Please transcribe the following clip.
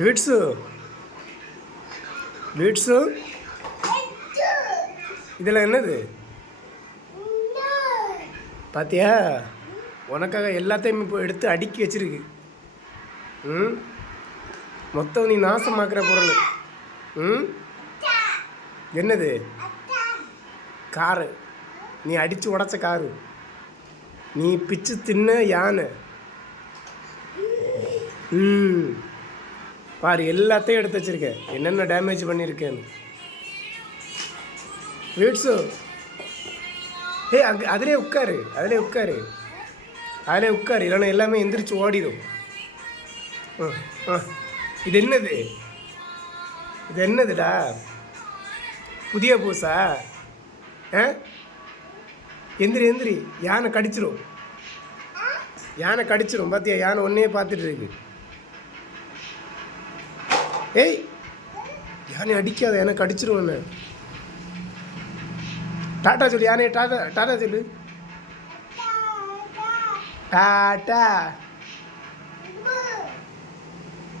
Wheats wheats இதில் என்னது பாத்தியா? உனக்காக எல்லாத்தையும் இப்போ எடுத்து அடுக்கி வச்சிருக்கு. ம், மொத்தம் நீ நாசமாக்குற பொருள். ம், என்னது? காரு. நீ அடித்து உடச்ச காரு. நீ பிச்சு தின்ன யானை. ம், பாரு எல்லாத்தையும் எடுத்து வச்சிருக்க. என்னென்ன டேமேஜ் பண்ணியிருக்கேன்னு. வீட்ஸு அங்கே அதிலே உட்காரு, அதிலே உட்காரு, அதிலே உட்காரு, இல்லைன்னா எல்லாமே எந்திரிச்சு ஓடிடும். இது என்னது? இது என்னதுடா? புதிய பூசா? எந்திரி எந்திரி, யானை கடிச்சிரும். யானை கடிச்சிரும். பார்த்தியா, யானை ஒன்றையே பார்த்துட்டு இருக்கு. ஏய், யானை அடிக்காத, யானை கடிச்சிரும். என்ன டாட்டா சொல்லு, யானையை டாட்டா டாட்டா சொல்லு. டாட்டா.